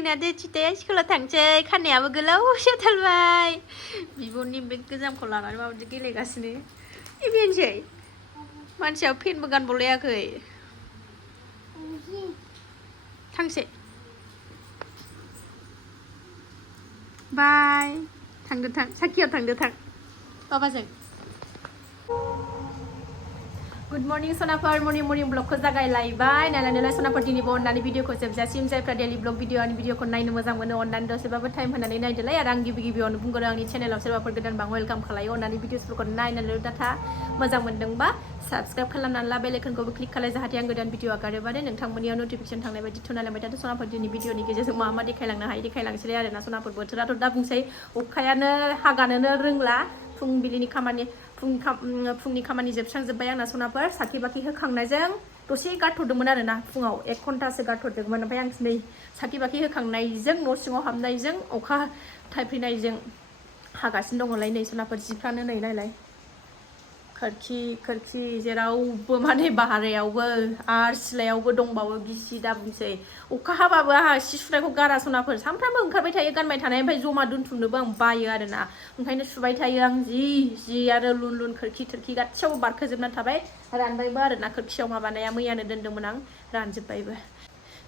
जोंना दे चिताया स्कुलाव थांसै खानायाबो गोलावसो थारबाय बिब'नि बे गोजामखौ लानानै माबायदि गेलेगासिनो बेनोसै मानसिया फेनबो गानबावलायाखै थांसै बाय थांदो थां साखियाव थांदो थां बाबाजों Good morning सोनाफोर मर्निं ब्लगखौ जागायलायबाय नालाय सोनाफोर दिनैबो अननानै भिडिअखौ जोबजासिम जायफ्रा डेलि ब्लग भिडिअखौ नायनो मोजां मोनो अननानै दसेबाबो टाइम होनानै नायदोलाय आरो आं गिबियावनो बुंगोन आंनि चेनेलाव सोरबाफोर गोदानबा वेलकाम खालायो अननानै भिडिअसफोरखौ नायनानै डाटा मोजां मोनदोंबा साबस्क्राइब खालामनानै ला बेल आइकनखौबो क्लिक खालाय जाहाथे आं गोदान भिडिअ आगारोबानो नोंथांमोननियाव नटिफिकेसन थांनाय बायदि थुनालायबाय थादो सोनाफोर दिनै भिडिअनि गेजेरजों मा देखायलांनो हायो देखायलांसै आरो ना सोनाफोर बोथोराथ' दा बुंसै अखायानो हागानोनो रोंला फुंबिलिनि खामानि जोबस्रांजोब्बाय आंना सनाफोर साखि बाखि होखांनायजों दसे गारथ'दोंमोन आरो ना फुङाव 1 घन्टासो गारथ'दोंमोन ओमफ्राय आं नै साखि बाखि होखांनायजों न' सिङाव हाबनायजों अखा थाइफ्रिनायजों हागासिनो दङलाय नै सनाफोर जिफ्रानो नै नायलाय खोरखि जेरावबो माने बाहेरायावबो आरो सिलायावबो दंबावो गिसि दा बुंसै अखा हाबाबो आंहा सि सुनायखौ गारा सनाफोर सानफ्रामबो ओंखारबाय थायो गानबाय थानाय ओमफ्राय जमा दोनथुमनोबो आं बायो आरोना ओंखायनो सुबाय थायो आं जि आरो लुन खोरखि गासैयावबो बारखोजोबना थाबाय रानबायबो आरोना खोरखियाव माबानाया मैयानो दोनदोंमोन आं रानजोब्बायबो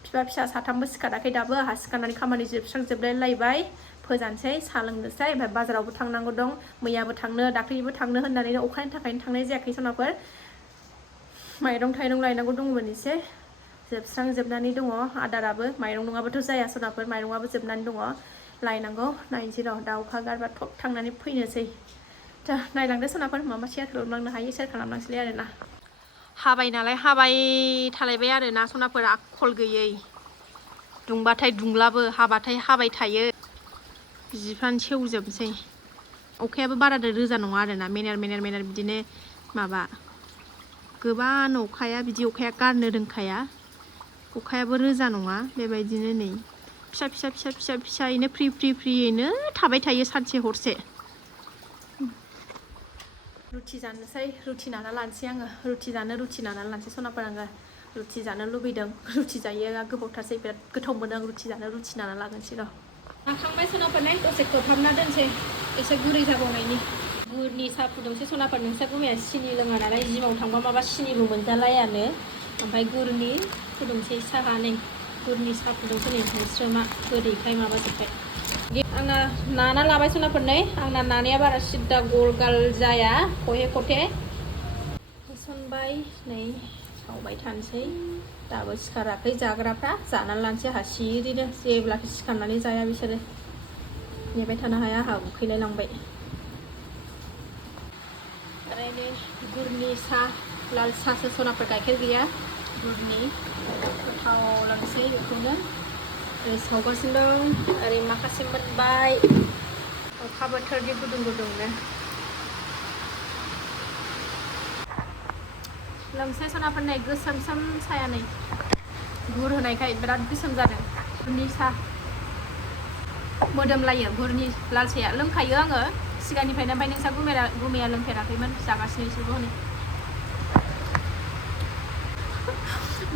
बिफा फिसा साथामबो सिखाराखै दाबो आंहा सिखारनानै खामानि जोबस्रांजोबलायलायबाय फोजानोसै साहा लोंनोसै ओमफ्राय बाजारावबो थांनांगौ दं मैयाबो थांनो दाख्लैबो थांनो होननानै अखानि थाखायनो थांनाय जायाखै सनाफोर माइरं लायनांगौ दंमोन एसे जोबस्रांजोबनानै दङ आदाराबो माइरं नङाबाथ' जाया सनाफोर माइरंआबो जोबनानै दङ लायनांगौ नायनोसै र' दा अखा गारबा थब थांनानै फैनोसै दा नायलांदो सनाफोर मामा शेयार खालामलांनो हायो शेयार खालामलांसैलाय आरोना हाबाय नालाय हाबाय थालायबाय आरोना सनाफोर आखल गैयै दुंबाथाय दुंलाबो हाबाथाय हाबाय थायो जिफ्रानो सेवजोबसै अखायाबो बाराद्राय रोजा नङा आरोना मेनेर बिदिनो माबा गोबां अखाया गारनो रोंखाया अखायाबो रोजा नङा बेबायदिनो नै फिसायैनो फ्रियैनो थाबाय थायो सानसे हरसे रुथि जानोसै रुथि नाना लानोसै आङो रुथि नानानै लानोसै सनाफोर आङो रुथि जानो लुबैदों रुथि जायो गोबावथारसै बिराद गोथाव मोनो आं रुथि नाना लागोनसै र' नाखांबाय सनाफोरनाय दसे खोबहाबना दोनसै एसे गुरै जाबावनायनि गुरनि साहा फुदुंसै सनाफोर नोंस्रा गुमैया सिनि लोङा नालाय जिमाव थांबा माबा सिनिबो मोनजालायानो ओमफ्राय गुरनि फुदुंसै साहा नै गुरनि साहा फुदुंसै नै मोस्रोमा गोदैखाय माबाजोब्बाय आंना नाना लाबाय सनाफोर नै आंना नानाया बारा सिद्दा गल गाल जाया खथे होसनबाय नै सावबाय थानोसै दाबो सिखाराखै जाग्राफ्रा जानानै लानोसै आंहा सिरिनो जेब्लाखि सिखारनानै जाया बिसोरो नेबाय थानो हाया आंहा उखैलाय लांबाय ओरैनो गुरनि साहा लाल साहासो सनाफोर गाइखेर गैया गुरनि गोथाव लोंसै बेखौनो ओरै सावगासिनो दं ओरै माखासे मोनबाय अखा बोथोरनि गुदुंनो लोंसै सनाफोर नै गोसोम साया नै गुर होनायखाय बिराद गोसोम जादों गुरनि साहा मोदोमलायो गुरनि लाल साया लोंखायो आङो सिगांनिफ्रायनो ओमफ्राय नोंसा गुमैया लोंफेराखैमोन जागासिनो इसोरबो हनै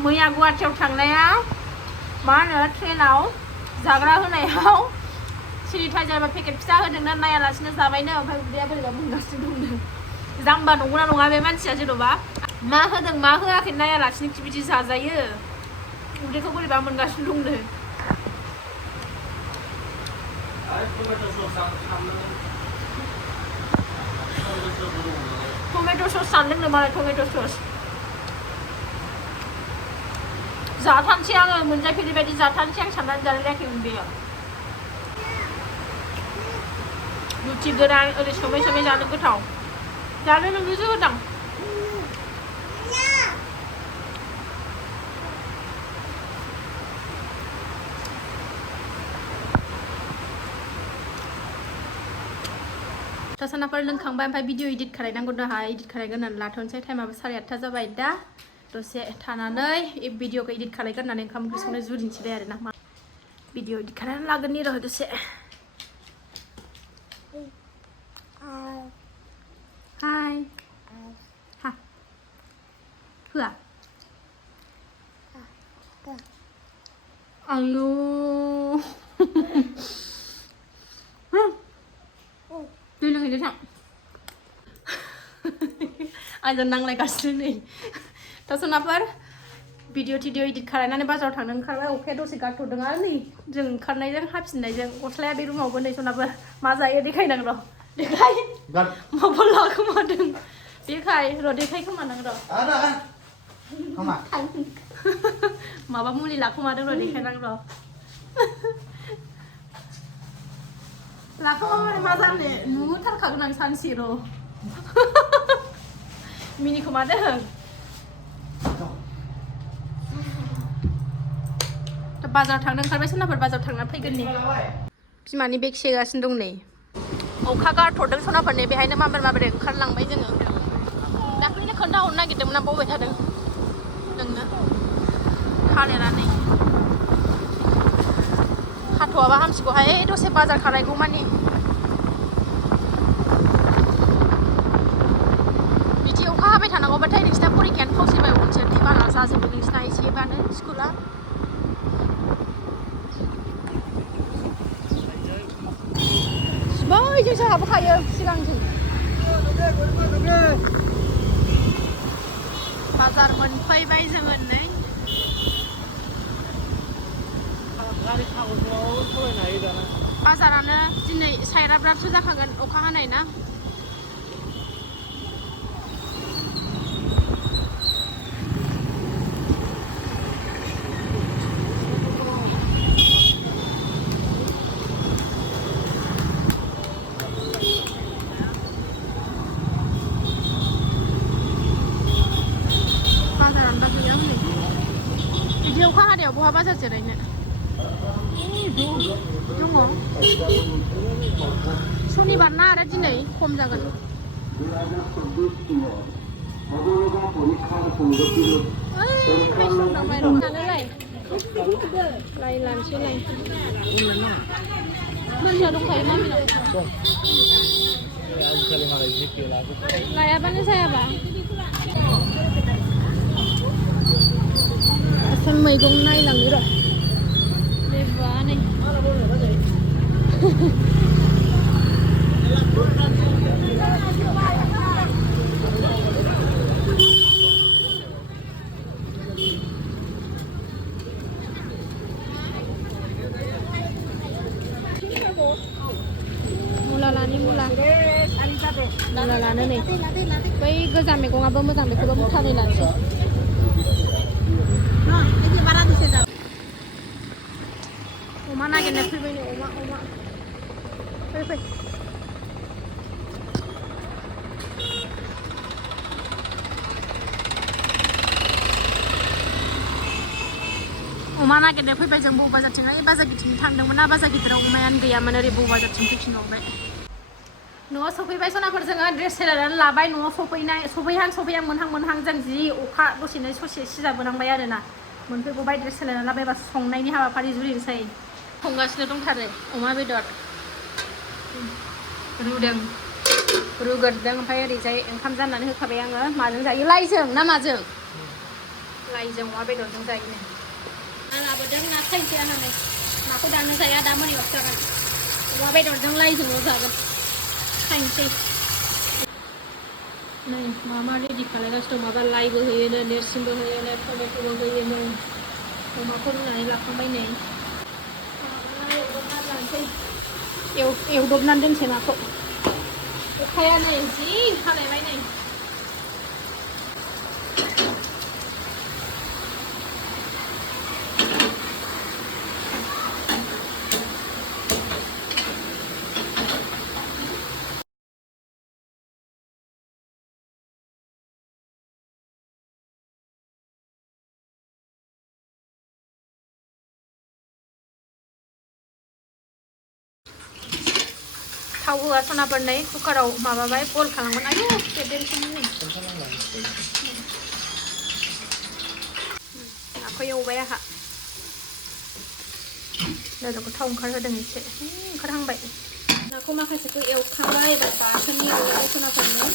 मैया गुवाहाटियाव थांनाया मा होनो ट्रेनाव जाग्रा होनायाव सेनिटाइजारबा पेकेट फिसा होदोंना नायालासिनो जाबायनो ओमफ्राय उदैया बोरैबा मोनगासिनो दंनो जाम्बा नंगौना नङा बे मानसिया जेन'बा मा होदों मा होआखै नायालासिनो बिदि जाजायो उदैखौ बोरैबा मोनगासिनो दंनो टमेट' सस जानो लोंनो मालाय टमेट' सस जाथानसै आङो मोनजाफेरि बायदि जाथानसै आं साननानै जालायलायाखैमोन बेयो रुथि गोरान ओरै सोमै जानो गोथाव जानो नोंनोसो होदां सनाफोर लोंखांबाय ओमफ्राय भिडिअ इडिट खालायनांगौ दाहा इडिट खालायगोन होननानै लाथ'नोसै टाइमाबो 8:30 जाबाय दा दसे थानानै भिडिअखौ इडिट खालायगोननानै ओंखाम ओंख्रि संनो जुरिनोसैलाय आरोना भिडिअ इडिट खालायनानै लागोननि र' दसे हाय हा होआ आयु आंजों नांलायगासिनो नै दा सनाफोर भिडिअ इडिट खालामनानै बाजाराव थांनो ओंखारबाय अखाया दसे गारथ'दों आरो नै जों ओंखारनायजों हाफिननायजों गस्लाया बे रुमावबो नै सनाफोर मा जायो देखायनां र' देखाय माबा लाखोमादों देखाय र' देखाय खोमानां र' माबा मुलि लाखोमादों र' देखायनां र' लाखोमाबाय मा जानो नुथारखागोन आं सानसे र' मिनिखोमादों बाजाराव थांनो ओंखारबाय सनाफोर बाजाराव थांना फैगोन नै बिमानि बेग सेगासिनो दं नै अखा गारथ'दों सनाफोर नै बेहायनो माबोरै ओंखारलांबाय जोङो दाख्लैनो खोन्थाहरनो नागिरदोंमोन आं बावबाय थादों नोंनो थालिरा नै हाथ'आबा हामसिगौहाय दसे बाजार खालायगौ मानि बिदि अखा हाबाय थानांगौबाथाय नोंसिना परिखायानो फावसैबाय मोनसे दैबाना जाजोबो नोंसिना एसेबानो स्कुला बैजोंसो हाबखायो सिगांजों बाजार मोनफैबाय जोङो नै बाजारानो दिनै सायराब्राबसो जाखागोन अखा हानाय ना बिदि अखा हानायाव बहा बाजार जिरायनो दङ सनिबार ना आरो दिनै खम जागोन लाइ लानोसै लाइ बुरजा दंखायो मामिनाव लायाबानो जायाबा आसान मैगं नायलांनो र' लेबुआ नै मुला लानि मुला लानो नै बै गोजा मैगङाबो मोजां बेखौबो मुथानै लानोसै अमा नागिरनो फैबाय नै अमा फै अमा नागिरनो फैबाय जों बौ बाजारथिंहाय बाजार गिदिरथिं थांदोंमोन ना बाजार गिदिराव अमायानो गैयामोन ओरै बौ बाजारथिं फैफिनहरबाय न'आव सफैबाय सनाफोर जोङो ड्रेस सोलायनानै लाबाय न'आव सफैहां मोनहां जों जि अखा दसेनो ससे सिजाबोनांबाय आरोना मोनफैगौबाय ड्रेस सोलायनानै लाबाय एबा संनायनि हाबाफारि जुरिनोसै संगासिनो दंथारो अमा बेदर रुग्रोदों ओमफ्राय ओरैजाय ओंखाम जाननानै होखाबाय आङो माजों जायो लाइजों ना माजों लाइजों अमा बेदरजों जायो ना लाबोदों ना खायसे आंनानै नाखौ दानो जाया दा मोनायावसो जागोन अमा बेदरजों लाइजोंल' जागोन खायनोसै नै मा रेडि खालामगासिनो दं माबा लाइबो होयोनो नेरसिंबो होयोनो टमेट'बो होयोनो अमाखौ रुनानै लाखांबाय नै एवदबनानै दोनसै नाखौ अखाया नै जि हालायबाय नै थाव होआ सनाफोर नै कुकाराव माबाबाय बयल खालामगोन आयु बेदेनसैमोन नै नाखौ एवबाय आंहा लोगोखौ थाव ओंखारहोदों एसे ओंखारहांबाय नाखौ माखासेखौ एवखांबाय एबा बाथोननि एवबाय सनाफोरनो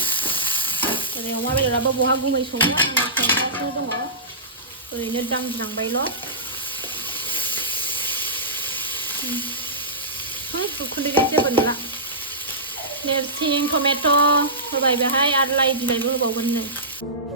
ओरै अमा बेदराबो बहा गुमै सङो संगासिनो दङ ओरैनो दांज्रांबायल' उखुन्दै जेबो नुला नोरसिं टमेट' होबाय बेहाय आरो लाइ बिलाइबो होबावगोन नै